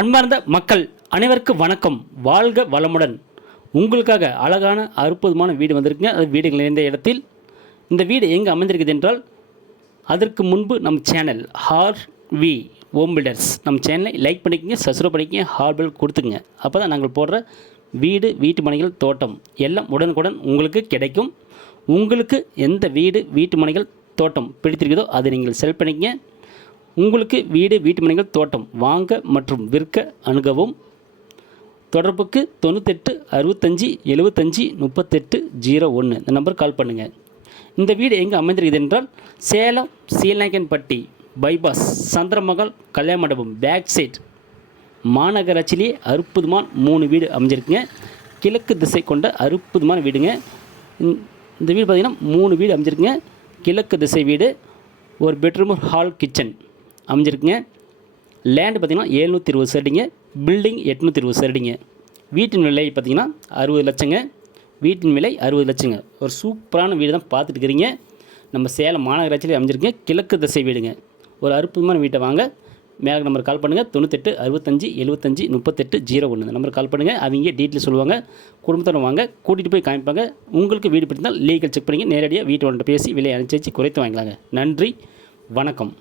அன்பார்ந்த மக்கள் அனைவருக்கும் வணக்கம். வாழ்க வளமுடன். உங்களுக்காக அழகான அற்புதமான வீடு வந்திருக்குங்க. அது வீடுகள் நிறைந்த இடத்தில். இந்த வீடு எங்கே அமைந்திருக்குது என்றால், அதற்கு முன்பு நம் சேனல் HRV ஹோம் பில்டர்ஸ் நம்ம சேனலை லைக் பண்ணிக்கங்க, சப்ஸ்கிரைப் பண்ணிக்கங்க, ஹால் பெல் கொடுத்துங்க. அப்போ தான் நாங்கள் போடுற வீடு, வீட்டு மனைகள், தோட்டம் எல்லாம் உடனுக்குடன் உங்களுக்கு கிடைக்கும். உங்களுக்கு எந்த வீடு, வீட்டு மனைகள், தோட்டம் பிடித்திருக்குதோ அதை நீங்கள் செலக்ட் பண்ணிக்கங்க. உங்களுக்கு வீடு, வீட்டு மனைகள், தோட்டம் வாங்க மற்றும் விற்க அணுகவும். தொடர்புக்கு 98 65 75 38 01 இந்த நம்பர் கால் பண்ணுங்கள். இந்த வீடு எங்கே அமைந்திருக்குது என்றால், சேலம் சீலநாயக்கன்பட்டி பைபாஸ் சந்திரமகால் கல்யாண மண்டபம் பேக் சைட் மாநகராட்சியிலேயே அற்புதமான 3 வீடு அமைஞ்சிருக்குங்க. கிழக்கு திசை கொண்ட அற்புதமான வீடுங்க. இந்த வீடு பார்த்திங்கன்னா 3 வீடு அமைஞ்சிருக்குங்க. கிழக்கு திசை வீடு, ஒரு பெட்ரூம், ஹால், கிச்சன் அமைஞ்சிருக்குங்க. லேண்டு பார்த்திங்கன்னா 720 சரடிங்க, பில்டிங் 820 சரடிங்க. வீட்டின் விலை பார்த்திங்கன்னா 60 லட்சங்க. வீட்டின் விலை 60 லட்சங்க. ஒரு சூப்பரான வீடு தான் பார்த்துட்டு இருக்கிறீங்க. நம்ம சேலம் மாநகராட்சியில் அமைஞ்சிருக்குங்க. கிழக்கு திசை வீடுங்க. ஒரு அற்புதமான வீட்டை வாங்க. மேலே நம்பர் கால் பண்ணுங்கள். 98 65 75 38 01 இந்த நம்பர் கால் பண்ணுங்கள். அவங்க டீட்டெயில் சொல்லுவாங்க. குடும்பத்தோட வாங்க, கூட்டிகிட்டு போய் காமிப்பாங்க. உங்களுக்கு வீடு பிடித்தால் லீகல் செக் பண்ணிங்க. நேரடியாக வீட்டு ஓனர்கிட்ட பேசி விலை அனுசரித்து குறைத்து வாங்கலாங்க. நன்றி, வணக்கம்.